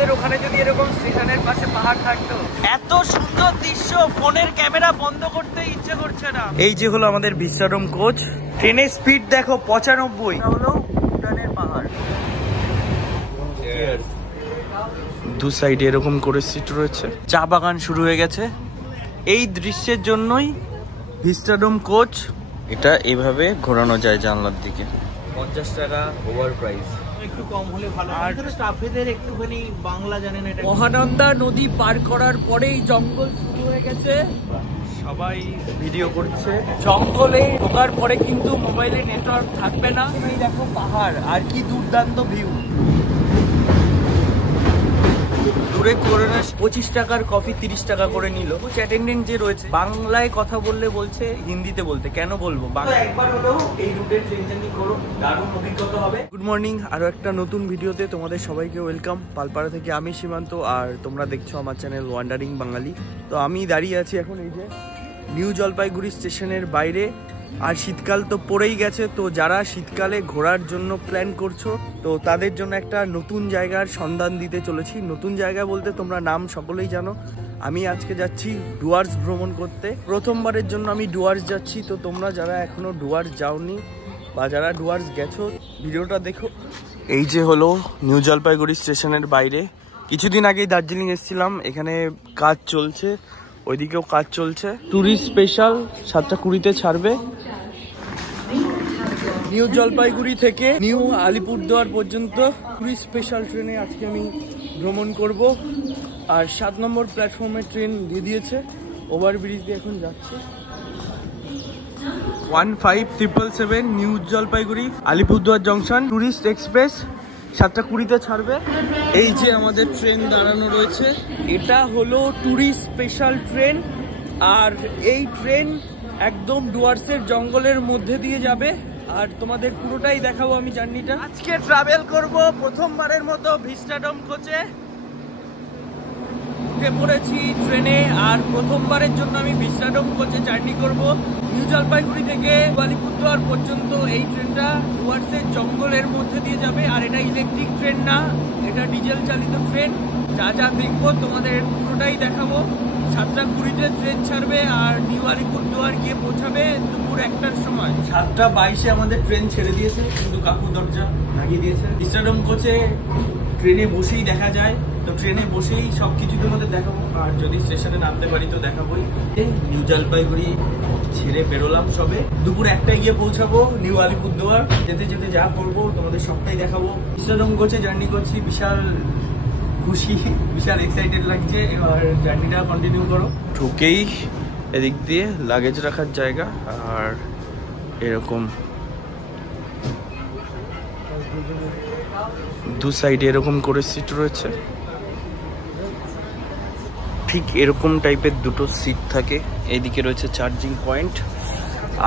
আমাদের ওখানে যদি এরকম স্টেশনের পাশে পাহাড় থাকতো। এত সুন্দর দৃশ্য, ফোনের ক্যামেরা বন্ধ করতে ইচ্ছে করছে না। এই যে হলো আমাদের ভিস্টাডোম কোচ। ট্রেনের স্পিড দেখো 95। হলো ভুটানের পাহাড়। দু সাইডে এরকম করে সিট রয়েছে, চা বাগান শুরু হয়ে গেছে। এই দৃশ্যের জন্যই ভিস্টাডোম কোচ এটা এভাবে ঘোরানো যায় জানলার দিকে। 50 টাকা ওভার প্রাইস, একটু কম হলে ভালো। আর স্টাফেদের একটুখানি বাংলা জানেন। এটা মহানন্দা নদী পার করার পরেই জঙ্গল শুরু হয়ে গেছে, সবাই ভিডিও করছে। জঙ্গলে ঢোকার পরে কিন্তু মোবাইলে নেটওয়ার্ক থাকবে না। এই দেখো পাহাড়, আর কি দুর্দান্ত ভিউ। দূরে করে 25 টাকার কফি 30 টাকা করে নিল। অ্যাটেন্ডেন্ট যে রয়েছে বাংলায় কথা বললে বলছে হিন্দিতে বলতে, কেন বলবো বাংলা। একবার হলেও এই রুটের ট্রেন জার্নি করো, দারুণ অভিজ্ঞতা হবে। গুড মর্নিং, আরো একটা নতুন ভিডিওতে তোমাদের সবাইকে ওয়েলকাম। পালপাড়া থেকে আমি সীমান্ত, আর তোমরা দেখছো আমার চ্যানেল ওয়ান্ডারিং বাঙালি। তো আমি দাঁড়িয়ে আছি এখন এই যে নিউ জলপাইগুড়ি স্টেশনের বাইরে। আর শীতকাল তো পড়েই গেছে, তো যারা শীতকালে ঘোরার জন্য প্ল্যান করছো তো তাদের জন্য একটা নতুন জায়গার সন্ধান দিতে চলেছি। নতুন জায়গা বলতে তোমরা নাম সকলেই জানো। আমি আজকে যাচ্ছি ডুয়ার্স ভ্রমণ করতে। প্রথমবারের জন্য আমি ডুয়ার্স যাচ্ছি। তো তোমরা যারা এখনো ডুয়ার্স যাওনি বা যারা ডুয়ার্স গেছো ভিডিওটা দেখো। এই যে হলো নিউ জলপাইগুড়ি স্টেশনের বাইরে। কিছুদিন আগেই দার্জিলিং এসেছিলাম, এখানে কাজ চলছে, ওইদিকেও কাজ চলছে। ট্যুরিস্ট স্পেশাল 7:20 ছাড়বে। নিউ জলপাইগুড়ি থেকে নিউ আলিপুরদুয়ার পর্যন্ত ট্যুরিস্ট স্পেশাল ট্রেনে আজকে আমি ভ্রমণ করব। আর 7 নম্বর প্ল্যাটফর্মে ট্রেন দিয়ে দিয়েছে, ওভারব্রিজ দিয়ে এখন যাচ্ছে। 15777 new Jalpaiguri Alipurduar junction tourist express 7:20 ছাড়বে। এই যে আমাদের ট্রেন দাঁড়ানো রয়েছে, এটা হলো ট্যুরিস্ট স্পেশাল ট্রেন। আর এই ট্রেন একদম ডুয়ার্সের জঙ্গলের মধ্যে দিয়ে যাবে, আর তোমাদের পুরোটাই দেখাবো আমি জার্নিটা। আজকে ট্রাভেল করব প্রথমবারের মতো ভিস্টাডোম কোচে। উঠে পড়েছি ট্রেনে, আর প্রথমবারের জন্য আমি ভিস্টাডোম কোচে জার্নি করব। নিউ জলপাইগুড়ি থেকে আলিপুরদুয়ার পর্যন্ত এই ট্রেনটা ডুয়ার্সের জঙ্গলের মধ্যে দিয়ে যাবে। আর এটা ইলেকট্রিক ট্রেন না, এটা ডিজেল চালিত ট্রেন। যা যা দেখবো তোমাদের পুরোটাই দেখাবো। 7:20 ট্রেন ছাড়বে, আর নিউ আলিপুরদুয়ার গিয়ে পৌঁছাবে দুপুর 1টার সময়। 7:22 আমাদের ট্রেন ছেড়ে দিয়েছে, কিন্তু কাকু দরজা লাগিয়ে দিয়েছে। ভিস্টাডোম কোচে ট্রেনে বসেই দেখা যায়, তো ট্রেনে বসেই সবকিছু তোমাদের দেখাবো। আর যদি স্টেশনে নামতে পারি তো দেখাবোই। নিউ জলপাইগুড়ি ছেড়ে বেরোলাম সবে, দুপুর 1টায় গিয়ে পৌঁছাবো নিউ আলিপুরদুয়ার। যেতে যেতে যা করবো তোমাদের সবটাই দেখাবো। ভিস্টাডোম কোচে জার্নি করছি, বিশাল খুশি, বিশাল এক্সাইটেড লাগছে। এবার জার্নিটা কন্টিনিউ করো। ঢুকেই এদিক দিয়ে লাগেজ রাখার জায়গা, আর এরকম দু সাইডে এরকম করে সিট রয়েছে। ঠিক এরকম টাইপের দুটো সিট থাকে। এইদিকে রয়েছে চার্জিং পয়েন্ট।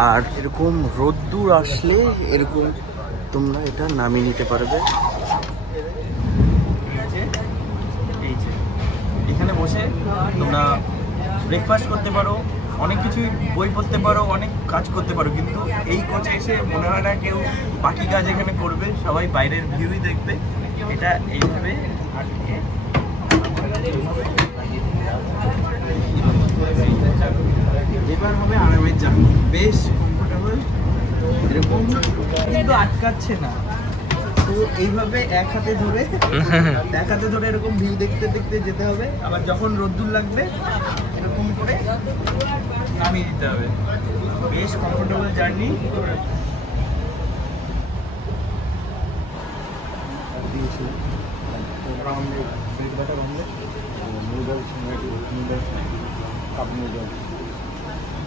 আর এরকম রোদ্দুর আসলে এরকম তোমরা এটা নামিয়ে নিতে পারবে। এখানে বসে তোমরা ব্রেকফাস্ট করতে পারো, অনেক কিছুই বই পড়তে পারো, অনেক কাজ করতে পারো। কিন্তু এই কোচে এসে মনে হয় না কেউ বাকি কাজ এখানে করবে, সবাই বাইরের ভিউই দেখবে। এটা এইভাবে আটকে এবার হবে আরামের জার্নি, বেশ কমফোর্টেবল। এরকম কিন্তু আটকাচ্ছে না, তো এইভাবে এক হাতে ধরে এরকম ভিউ দেখতে দেখতে যেতে হবে। আবার যখন রোদ্দুর লাগবে এরকম করে নামিয়ে দিতে হবে। বেশ কমফোর্টেবল জার্নি।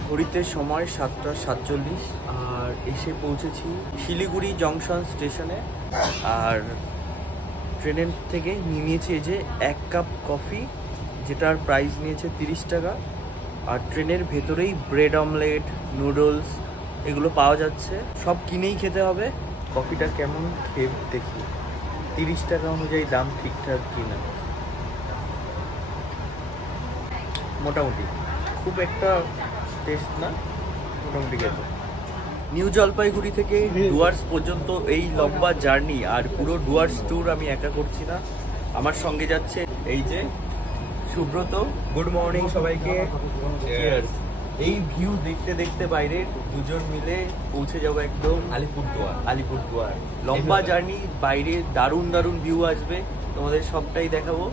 ঘড়িতে সময় 7:47, আর এসে পৌঁছেছি শিলিগুড়ি জংশন স্টেশনে। আর ট্রেনের থেকে নিয়েছি এই যে 1 কাপ কফি, যেটার প্রাইস নিয়েছে 30 টাকা। আর ট্রেনের ভেতরেই ব্রেড অমলেট, নুডলস এগুলো পাওয়া যাচ্ছে, সব কিনেই খেতে হবে। কফিটা কেমন খেয়ে দেখি, 30 টাকা অনুযায়ী দাম ঠিকঠাক কিনা। মোটামুটি খুব একটা টেস্ট না, মোটামুটি খেতে। নিউ জলপাইগুড়ি থেকে ডুয়ার্স পর্যন্ত এই লম্বা জার্নি, আর পুরো ডুয়ার্স ট্যুর আমি একা করছি না, আমার সঙ্গে যাচ্ছে এই যে সুব্রত। গুড মর্নিং সবাইকে। Cheers. এই ভিউ দেখতে দেখতে বাইরে দুজন মিলে পৌঁছে যাবো একদম আলিপুরদুয়ার। লম্বা জার্নি, বাইরে দারুণ দারুণ ভিউ আসবে, তোমাদের সবটাই দেখাবো।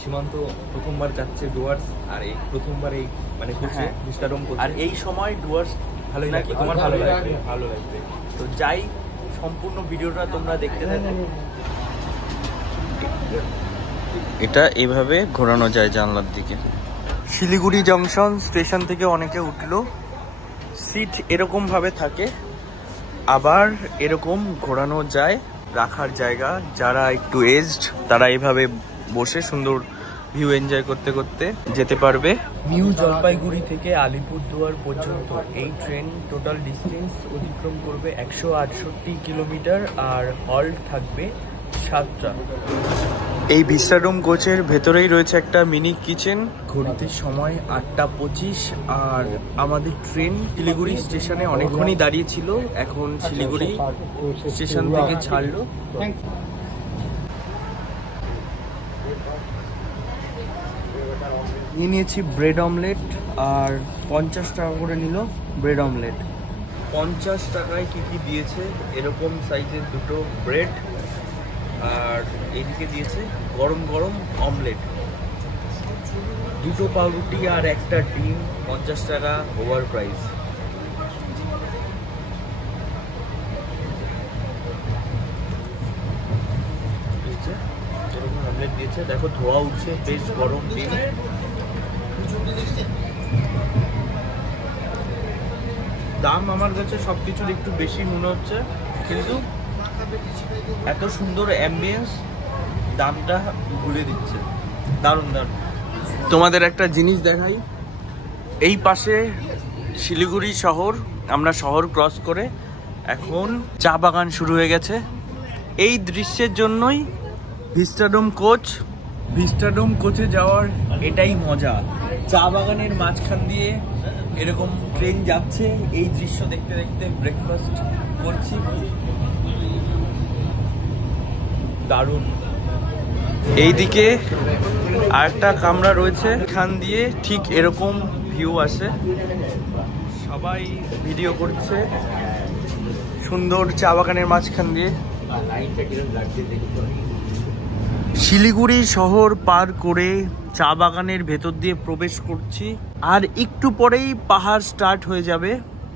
সীমান্ত প্রথমবার যাচ্ছে ডুয়ার্স, আর এই প্রথমবার এই মানে করছে হ্যাঁ। ভিস্টাডোম করছে। আর এই সময় ডুয়ার্স ভালোই নাকি লাগবে, তোমার ভালো লাগবে, ভালো লাগবে। তো যাই, সম্পূর্ণ ভিডিওটা তোমরা দেখতে থাকো। এটা এভাবে ঘোরানো যায় জানলার দিকে। শিলিগুড়ি জংশন স্টেশন থেকে অনেকে উঠলো, সিট এরকম ভাবে থাকে, আবার এরকম ঘোরানো যায়, রাখার জায়গা। যারা একটু এজড তারা এইভাবে বসে সুন্দর ভিউ এনজয় করতে করতে যেতে পারবে। নিউ জলপাইগুড়ি থেকে আলিপুরদুয়ার পর্যন্ত এই ট্রেন টোটাল ডিস্টেন্স অতিক্রম করবে 168 কিলোমিটার, আর হল্ট থাকবে 7টা। এই ভিস্টাডোম কোচের ভেতরেই রয়েছে একটা মিনি কিচেন। ঘড়িতে সময় 8:25, আর আমাদের ট্রেন শিলিগুড়ি স্টেশনে অনেকক্ষণই দাঁড়িয়ে ছিল, এখন শিলিগুড়ি স্টেশন থেকে ছাড়লো। নিয়ে নিয়েছি ব্রেড অমলেট, আর 50 টাকা করে নিল ব্রেড অমলেট। 50 টাকায় কি কি দিয়েছে, এরকম সাইজের দুটো ব্রেড, আর এদিকে দিয়েছে গরম গরম অমলেট, দুটো পাউরুটি আর একটা ডিম। 50 টাকা ওভার প্রাইস। এরকম অমলেট দিয়েছে, দেখো ধোয়া উঠছে, বেশ গরম ডিম। দাম আমার কাছে সবকিছুর একটু বেশি মনে হচ্ছে, কিন্তু এত সুন্দর অ্যাম্বিয়েন্স দামটা ঘুরে দিচ্ছে, দারুণ দারুণ। তোমাদের একটা জিনিস দেখাই, এই পাশে শিলিগুড়ি শহর, আমরা শহর ক্রস করে এখন চা বাগান শুরু হয়ে গেছে। এই দৃশ্যের জন্যই ভিস্টাডোম কোচে যাওয়ার এটাই মজা। চা বাগানের মাঝখান দিয়ে এরকম ট্রেন যাচ্ছে, এই দৃশ্য দেখতে দেখতে ব্রেকফাস্ট করছি, দারুণ। এইদিকে আরেকটা কামরা রয়েছে, এখান দিয়ে ঠিক এরকম ভিউ আসে, সবাই ভিডিও করছে সুন্দর চা বাগানের মাঝখান দিয়ে। শিলিগুড়ি শহর পার করে চা বাগানের ভেতর দিয়ে প্রবেশ করছি, আর একটু পরেই পাহাড় স্টার্ট হয়ে যাবে।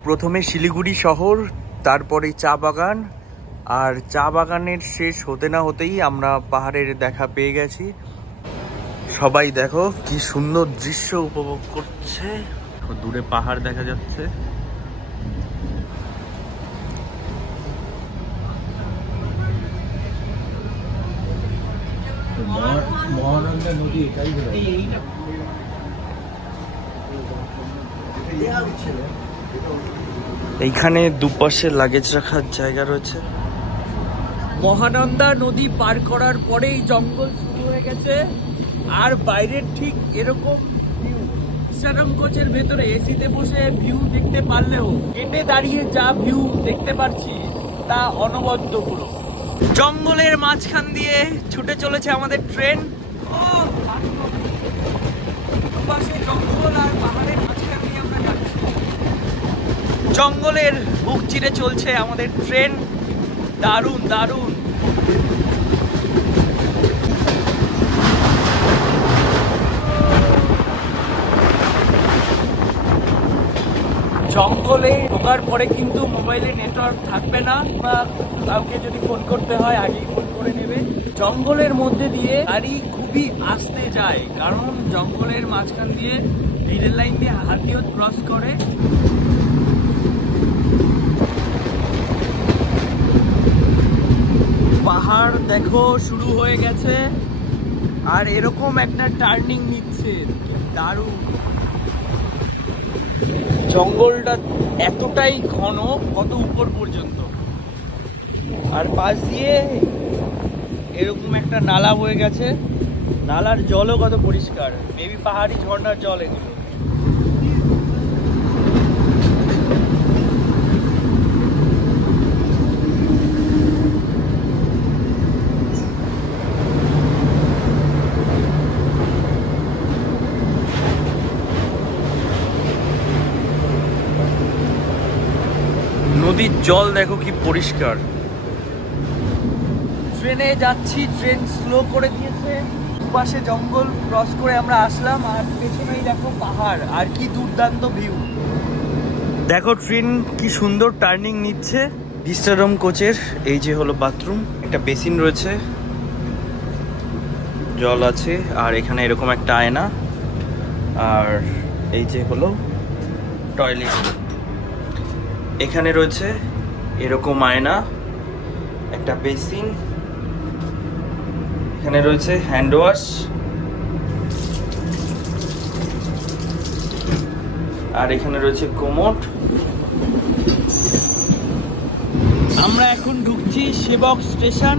প্রথমে শিলিগুড়ি শহর, তারপরে চা বাগান, আর চা বাগানের শেষ হতে না হতেই আমরা পাহাড়ের দেখা পেয়ে গেছি। সবাই দেখো কি সুন্দর দৃশ্য উপভোগ করছে, দূরে পাহাড় দেখা যাচ্ছে। মহানন্দা নদী এটাই এইখানে দুপাশে লাগেজ রাখার জায়গা রয়েছে। মহানন্দা নদী পার করার পরেই জঙ্গল শুরু হয়ে গেছে, আর বাইরের ঠিক এরকম ভিস্টাডোম কোচের ভেতরে এসিতে বসে ভিউ দেখতে পারলেও গেটে দাঁড়িয়ে যা ভিউ দেখতে পাচ্ছি তা অনবদ্য পুরো। জঙ্গলের মাঝখান দিয়ে ছুটে চলেছে আমাদের ট্রেন। জঙ্গল আর পাহাড়ের মাঝখান দিয়ে আমরা যাচ্ছি, জঙ্গলের বুক চিরে চলছে আমাদের ট্রেন, দারুণ দারুণ। জঙ্গলে ঢোকার পরে কিন্তু মোবাইলে নেটওয়ার্ক থাকবে না, বা কাউকে যদি ফোন করতে হয় আগেই ফোন করে নেবে। জঙ্গলের মধ্যে দিয়ে গাড়ি খুবই আস্তে যায়, কারণ জঙ্গলের মাঝখান দিয়ে রেল লাইন দিয়ে হাতিও ক্রস করে। পাহাড় দেখো শুরু হয়ে গেছে, আর এরকম একটা টার্নিং নিচ্ছে, দারুণ। জঙ্গলটা এতটাই ঘন, কত উপর পর্যন্ত, আর পাশ দিয়ে এরকম একটা নালা বয়ে গেছে, নালার জলও কত পরিষ্কার, মেবি পাহাড়ি ঝর্ণার জল এগুলো। জল দেখো কি পরিষ্কার। ট্রেনে যাচ্ছি, ট্রেন স্লো করে দিয়েছে, পাশে জঙ্গল ক্রস করে আমরা আসলাম, আর পেছনেই দেখো পাহাড়, আর কি দুর্দান্ত ভিউ। দেখো ট্রেন কি সুন্দর টার্নিং নিচ্ছে। ভিস্টাডোম কোচের এই যে হলো বাথরুম, একটা বেসিন রয়েছে, জল আছে, আর এখানে এরকম একটা আয়না, আর এই যে হলো টয়লেট। এখানে রয়েছে এরকম আয়না, একটা বেসিন, এখানে রয়েছে হ্যান্ড ওয়াশ, আর এখানে রয়েছে কোমোড। আমরা এখন ঢুকছি সেবক স্টেশন।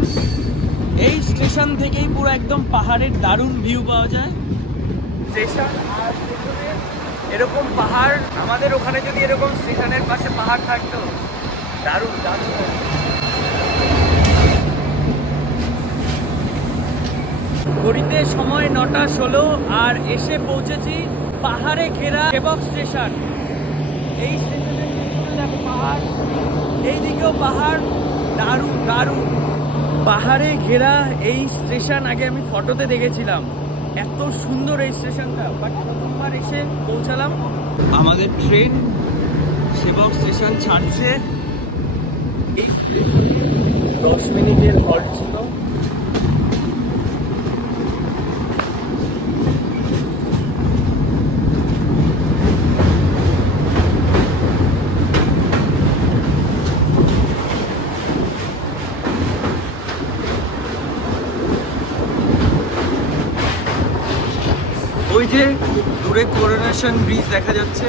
এই স্টেশন থেকেই পুরো একদম পাহাড়ের দারুণ ভিউ পাওয়া যায়। স্টেশন আর পেছনে এরকম পাহাড়, আমাদের ওখানে যদি এরকম স্টেশনের পাশে পাহাড় থাকতো দারুণ দারুণ। ঘড়িতে সময় 9:16 আর এসে পৌঁছেছি পাহাড়ে ঘেরা সেবক স্টেশন। এই স্টেশনের পেছনে দেখো পাহাড়, এইদিকেও পাহাড়, দারুণ দারুণ পাহাড়ে ঘেরা এই স্টেশন। আগে আমি ফটোতে দেখেছিলাম, এত সুন্দর এই স্টেশনটা, বাট প্রথমবার এসে পৌঁছালাম। আমাদের ট্রেন সেবক স্টেশন ছাড়ছে। এই 10 মিনিটের হল্ট ছিল। ওই যে দূরে করোনেশন ব্রিজ দেখা যাচ্ছে।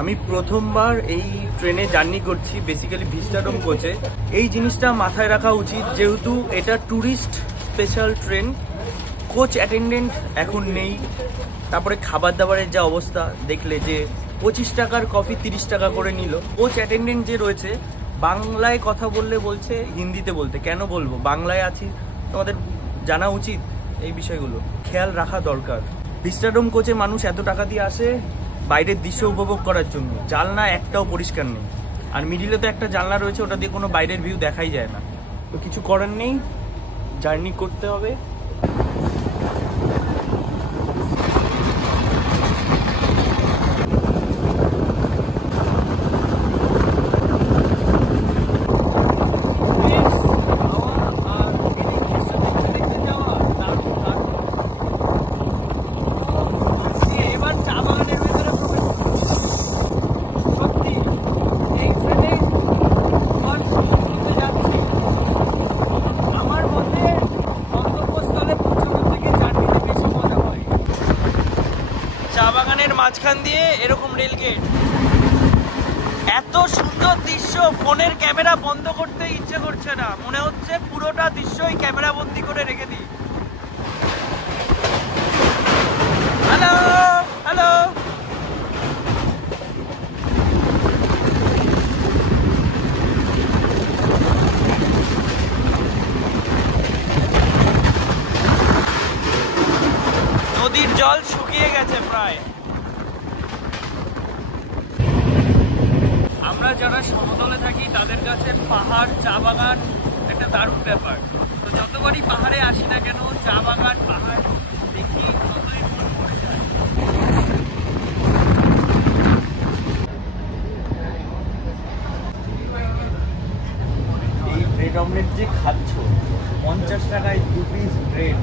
আমি প্রথমবার এই ট্রেনে জার্নি করছি, বেসিক্যালি ভিস্টাডোম কোচে। এই জিনিসটা মাথায় রাখা উচিত, যেহেতু এটা tourist special train, coach attendant এখন নেই। তারপরে খাবার দাবারের যা অবস্থা দেখলে, যে 25 টাকার কফি 30 টাকা করে নিল। কোচ অ্যাটেন্ডেন্ট যে রয়েছে বাংলায় কথা বললে বলছে হিন্দিতে বলতে। কেন বলবো, বাংলায় আছি, তোমাদের জানা উচিত এই বিষয়গুলো, খেয়াল রাখা দরকার। ভিস্টাডোম কোচে মানুষ এত টাকা দিয়ে আসে বাইরের দৃশ্য উপভোগ করার জন্য, জানলা একটাও পরিষ্কার নেই। আর মিডিলে তো একটা জানলা রয়েছে, ওটা দিয়ে কোনো বাইরের ভিউ দেখাই যায় না। তো কিছু করার নেই, জার্নি করতে হবে। মাঝখান দিয়ে এরকম রেলগেট, এত সুন্দর দৃশ্য, ফোনের ক্যামেরা বন্ধ করতে ইচ্ছে করছে না, মনে হচ্ছে পুরোটা দৃশ্যই ক্যামেরা বন্দি করে রেখে দিই। হ্যালো হ্যালো, নদীর জল শুকিয়ে গেছে প্রায়। আমরা যারা সমতলে থাকি তাদের কাছে পাহাড়, চা বাগান একটা দারুণ ব্যাপার। তো যতবারই পাহাড়ে আসি না কেন, চা বাগান, পাহাড় দেখি, ততই মন ভরে যায়। এই ব্রেড অমলেট যে খাচ্ছ, 50 টাকায় 2 পিস ব্রেড,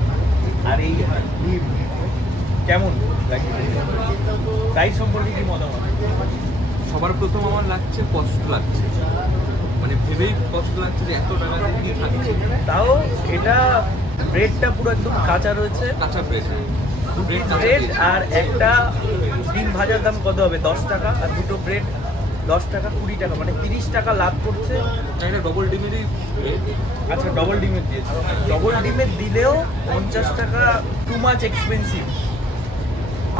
আর এই ডিম, কেমন লাগে? প্রাইস সম্পর্কে কি মতামত? সবার প্রথম আমার লাগছে কষ্ট লাগছে, মানে ভেবেই কষ্ট লাগছে যে এত টাকা দিয়ে কি খাচ্ছি। তাও এটা ব্রেডটা পুরো একদম কাঁচা রয়েছে, কাঁচা ব্রেড, ব্রেড আর একটা ডিম ভাজার দাম কত হবে? 10 টাকা, আর দুটো ব্রেড 10 টাকা, 20 টাকা, মানে 30 টাকা লাভ করছে। এটা ডবল ডিমেরই ব্রেড। আচ্ছা, ডবল ডিমের দিয়েছে। ডবল ডিমের দিলেও 50 টাকা টু মাচ এক্সপেন্সিভ।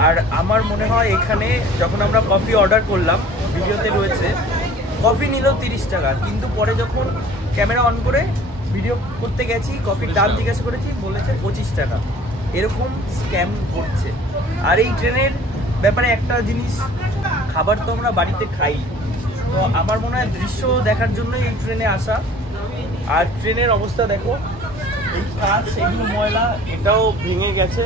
আর আমার মনে হয় এখানে যখন আমরা কফি অর্ডার করলাম, ভিডিওতে রয়েছে, কফি নিল 30 টাকা, কিন্তু পরে যখন ক্যামেরা অন করে ভিডিও করতে গেছি, কফির দাম জিজ্ঞাসা করেছি, বলেছে 25 টাকা। এরকম স্ক্যাম করছে। আর এই ট্রেনের ব্যাপারে একটা জিনিস, খাবার তো আমরা বাড়িতে খাই, তো আমার মনে হয় দৃশ্য দেখার জন্যই এই ট্রেনে আসা। আর ট্রেনের অবস্থা দেখো, এই কাজ এগুলো ময়লা, এটাও ভেঙে গেছে।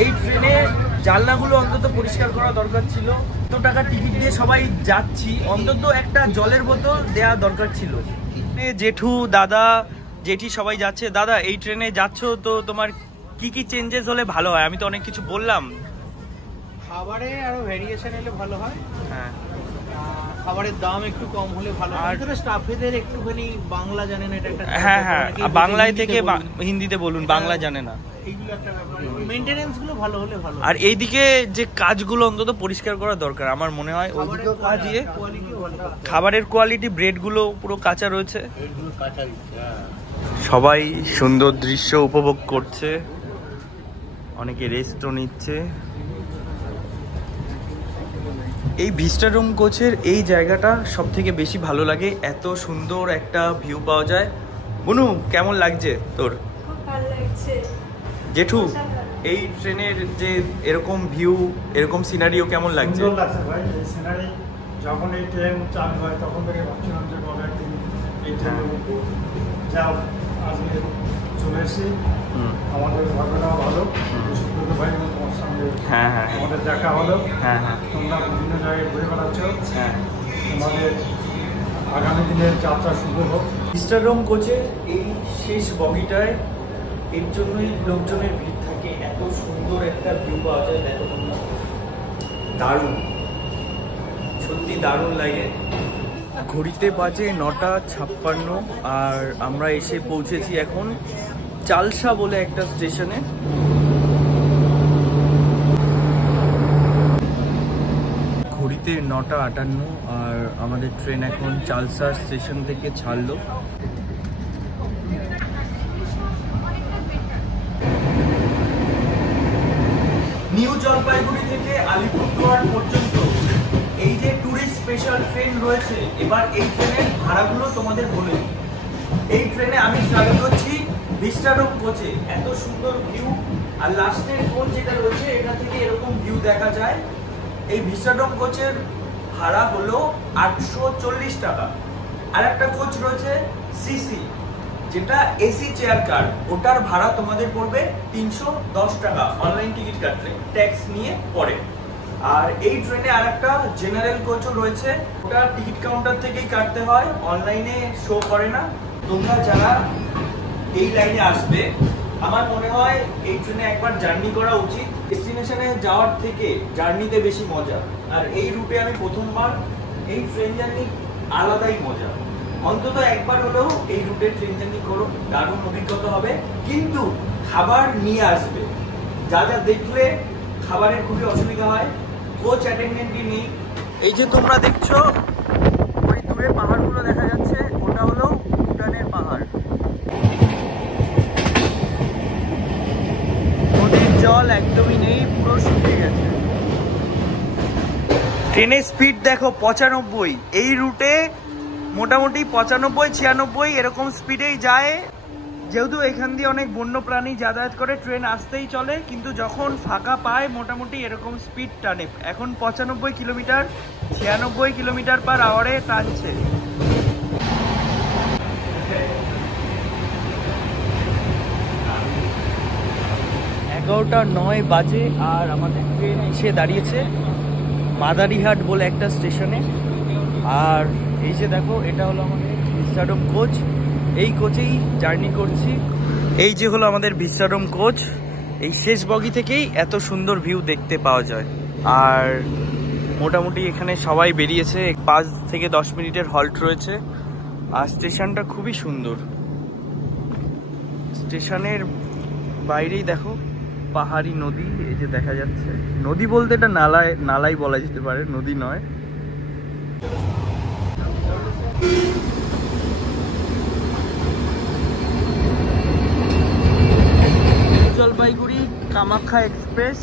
এই ট্রেনের জানলাগুলো অন্তত পরিষ্কার করা দরকার ছিল। এত টাকা টিকিট দিয়ে সবাই যাচ্ছি, অন্তত একটা জলের বোতল দেওয়া দরকার ছিল। জেঠু, দাদা, জেঠি সবাই যাচ্ছে। দাদা, এই ট্রেনে যাচ্ছ তো তোমার কি কি চেঞ্জেস হলে ভালো হয়? আমি তো অনেক কিছু বললাম। খাবারে আরো ভেরিয়েশন এলে ভালো হয়। হ্যাঁ, খাবারের দাম একটু কম হলে ভালো হয়। আর স্টাফেদের একটুখানি বাংলা জানে না, এটা একটা হ্যাঁ হ্যাঁ, বাংলায় থেকে হিন্দিতে বলুন, বাংলা জানে না, এইগুলো একটা ব্যাপার। মেইনটেনেন্স গুলো ভালো হলে ভালো। আর এইদিকে যে কাজগুলো অন্তত পরিষ্কার করা দরকার আমার মনে হয়। ওইদিকেও কাজ, খাবারের কোয়ালিটি, ব্রেড গুলো পুরো কাঁচা রয়েছে। সবাই সুন্দর দৃশ্য উপভোগ করছে, অনেকে রেস্টও নিচ্ছে। এই ভিস্টাডোম কোচের এই জায়গাটা সব থেকে বেশি ভালো লাগে, এত সুন্দর একটা ভিউ পাওয়া যায়। বুনু, কেমন লাগছে তোর? খুব ভালো লাগছে জেঠু, এই ট্রেনের যে এরকম ভিউ, এরকম সিনারিও কেমন লাগছে? সুন্দর লাগছে ভাই এই সিনারি। যখন এই ট্রেন চালু হয় তখন থেকে ভাবছিলাম যে কবে একদিন এই ট্রেনে উঠবো। যা আজকে চলে এসেছি, আমাদের ভাগ্যটাও ভালো। ভাই তোমার সঙ্গে হ্যাঁ হ্যাঁ আমাদের দেখা হলো। হ্যাঁ হ্যাঁ তোমরা বিভিন্ন জায়গায় ঘুরে বেড়াচ্ছ, হ্যাঁ। তোমাদের আগামী দিনের যাত্রা শুভ হোক। ভিস্টাডোম কোচের এই শেষ বগিটায় এর জন্যই লোকজনের ভিড় থাকে, এত সুন্দর একটা ভিউ পাওয়া যায়। দেখো তোমরা, দারুণ, সত্যি দারুণ লাগে। ঘড়িতে বাজে 9:56 আর আমরা এসে পৌঁছেছি এখন চালসা বলে একটা স্টেশনে। ঘড়িতে 9:58 আর আমাদের ট্রেন এখন চালসা স্টেশন থেকে ছাড়লো। নিউ জলপাইগুড়ি থেকে আলিপুরদুয়ার পর্যন্ত এই যে ট্যুরিস্ট স্পেশাল ট্রেন রয়েছে, এবার এই ট্রেনের ভাড়াগুলো তোমাদের বলে দিই। এই ট্রেনে আমি ট্রাভেল করছি ভিস্টাডোম কোচে, এত সুন্দর ভিউ। আর লাস্টের কোচ যেটা রয়েছে, এটা থেকে এরকম ভিউ দেখা যায়। এই ভিস্টাডোম কোচের ভাড়া হলো 840 টাকা। আর একটা কোচ রয়েছে সিসি, যেটা এসি চেয়ার কার, ওটার ভাড়া তোমাদের পড়বে 310 টাকা অনলাইন টিকিট কাটলে, ট্যাক্স নিয়ে পড়ে। আর এই ট্রেনে আর একটা জেনারেল কোচও রয়েছে, ওটা টিকিট কাউন্টার থেকেই কাটতে হয়, অনলাইনে শো করে না। তোমরা যারা এই লাইনে আসবে, আমার মনে হয় এই ট্রেনে একবার জার্নি করা উচিত। ডেস্টিনেশনে যাওয়ার থেকে জার্নিতে বেশি মজা। আর এই রুটে আমি প্রথমবার, এই ট্রেন জার্নি আলাদাই মজা। অন্তত একবার হলেও এই রুটে ট্রেন জার্নি করো, দারুণ অভিজ্ঞতা হবে। কিন্তু খাবার নিয়ে আসবে, যা যা দেখলে খাবারের খুবই অসুবিধা হয়। কোচ অ্যাটেন্ডেন্টই নেই। এই যে তোমরা দেখছো ওই দূরে পাহাড়গুলো দেখা যাচ্ছে, ওটা হলো ভুটানের পাহাড়। নদীর জল একদমই নেই, পুরো শুকিয়ে গেছে। ট্রেনের স্পিড দেখো 95। এই রুটে মোটামুটি 95-96 এরকম স্পিডেই যায়। যেহেতু এখান দিয়ে অনেক বন্য প্রাণী যাতায়াত করে, ট্রেন আসতেই চলে, কিন্তু যখন ফাঁকা পায় মোটামুটি এরকম স্পিড টানে। এখন 95 কিলোমিটার, 96 কিলোমিটার পার আওয়ারে টানছে। 11:09 বাজে আর আমাদের ট্রেন এসে দাঁড়িয়েছে মাদারিহাট বলে একটা স্টেশনে। আর এই যে দেখো, এটা হলো আমাদের ভিস্টাডোম কোচ। এই কোচেই জার্নি করছি। এই যে হলো আমাদের ভিস্টাডোম কোচ। এই শেষ বগি থেকেই এত সুন্দর ভিউ দেখতে পাওয়া যায়। আর মোটামুটি এখানে সবাই বেরিয়েছে, 5 থেকে 10 মিনিটের হল্ট রয়েছে। আর স্টেশনটা খুবই সুন্দর। স্টেশনের বাইরেই দেখো পাহাড়ি নদী, এই যে দেখা যাচ্ছে। নদী বলতে এটা নালাই বলা যেতে পারে, নদী নয়। জলপাইগুড়ি কামাখ্যা এক্সপ্রেস।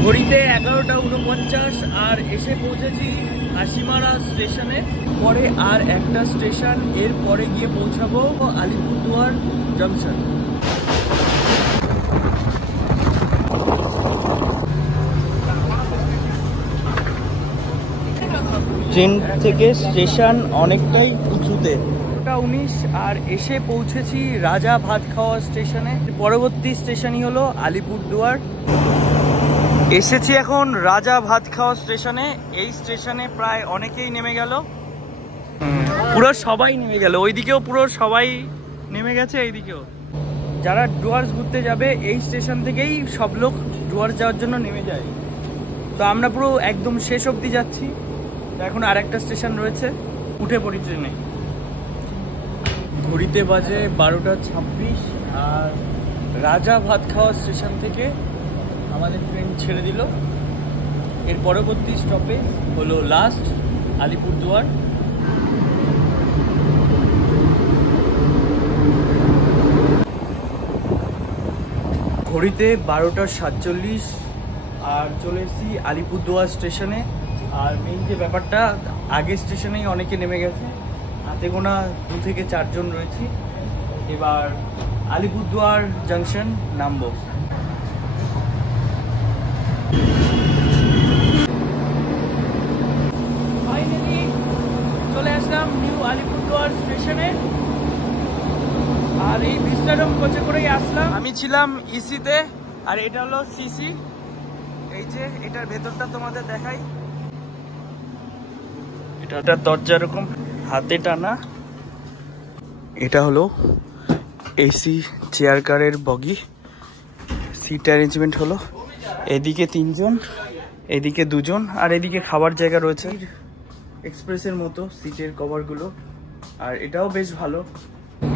ঘড়িতে 11:49 আর এসে পৌঁছেছি হাসিমারা স্টেশনে। পরে আর একটা স্টেশন, এর পরে গিয়ে পৌঁছাবো আলিপুরদুয়ার জংশন। ট্রেন থেকে স্টেশন অনেকটাই উঁচুতে। 19 আর এসে পৌঁছেছি রাজা ভাত খাওয়া স্টেশনে। পরবর্তী স্টেশনই হলো আলিপুরদুয়ার। এসেছি এখন রাজা ভাত খাওয়া স্টেশনে। এই স্টেশনে প্রায় অনেকেই নেমে গেল, পুরো সবাই নেমে গেল। ওইদিকেও পুরো সবাই নেমে গেছে, এইদিকেও। যারা ডুয়ার্স ঘুরতে যাবে এই স্টেশন থেকেই সব লোক ডুয়ার্স যাওয়ার জন্য নেমে যায়। তো আমরা পুরো একদম শেষ অবধি যাচ্ছি। এখন আর একটা স্টেশন রয়েছে, উঠে পড়ি ট্রেনে। ঘড়িতে বাজে 12:26 আর রাজা ভাত খাওয়া স্টেশন থেকে আমাদের ট্রেন ছেড়ে দিল। এর পরবর্তী স্টপেজ হলো লাস্ট আলিপুরদুয়ার। ঘড়িতে 12:47 আর চলে এসেছি আলিপুরদুয়ার স্টেশনে। আর মেইন যে ব্যাপারটা, আগের স্টেশনেই অনেকে নেমে গেছে, হাতে গোনা 2 থেকে 4 জন রয়েছি। এবার আলিপুরদুয়ার জাংশন নামবো। ফাইনালি চলে আসলাম নিউ আলিপুরদুয়ার স্টেশনে। আর এই ভিস্টাডোম কোচে করেই আসলাম। আমি ছিলাম ইসিতে আর এটা হলো সিসি। এই যে এটার ভেতরটা তোমাদের দেখাই। এটা দরজা এরকম হাতে টানা। এটা হলো এসি চেয়ার কারের বগি। সিট অ্যারেঞ্জমেন্ট হলো এদিকে 3 জন, এদিকে 2 জন, আর এদিকে খাবার জায়গা রয়েছে এক্সপ্রেসের মতো সিটের কভারগুলো। আর এটাও বেশ ভালো।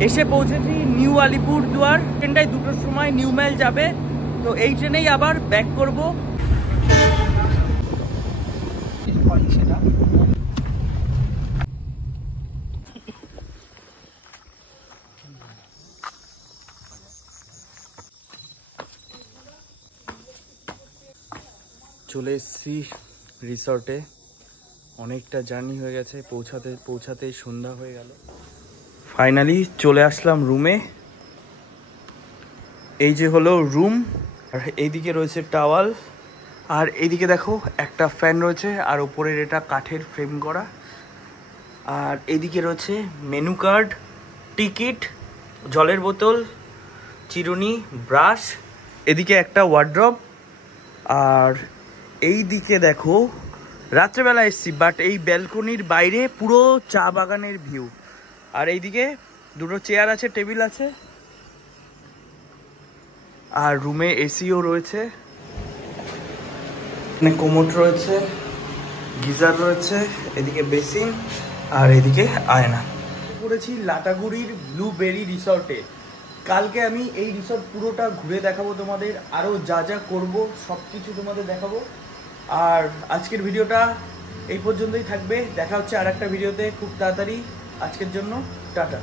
এসে পৌঁছেছি নিউ আলিপুরদুয়ার। ট্রেনটাই 2টোর সময় নিউ মেল যাবে, তো এই ট্রেনেই আবার ব্যাক করব। চলে এসেছি রিসর্টে। অনেকটা জার্নি হয়ে গেছে, পৌঁছাতে সন্ধ্যা হয়ে গেল। ফাইনালি চলে আসলাম রুমে। এই যে হলো রুম, আর এইদিকে রয়েছে টাওয়াল, আর এইদিকে দেখো একটা ফ্যান রয়েছে, আর উপরের এটা কাঠের ফ্রেম করা। আর এইদিকে রয়েছে মেনু কার্ড, টিকিট, জলের বোতল, চিরুনি, ব্রাশ, এদিকে একটা ওয়ার্ড্রব। আর এই দিকে দেখো, রাত্রেবেলা এসছি বাট এই ব্যালকনির বাইরে পুরো চা বাগানের ভিউ। আর এইদিকে 2টো চেয়ার আছে, টেবিল আছে, আর রুমে এসিও রয়েছে, এখানে কোমোড রয়েছে, গিজার রয়েছে, এদিকে বেসিন, আর এদিকে আয়না। পড়েছি লাটাগুড়ির ব্লুবেরি রিসর্টে। কালকে আমি এই রিসর্ট পুরোটা ঘুরে দেখাবো তোমাদের, আরও যা যা করবো সব কিছু তোমাদের দেখাবো। আর আজকের ভিডিওটা এই পর্যন্তই থাকবে। দেখা হচ্ছে আর একটা ভিডিওতে খুব তাড়াতাড়ি। আজকের জন্য টাটা।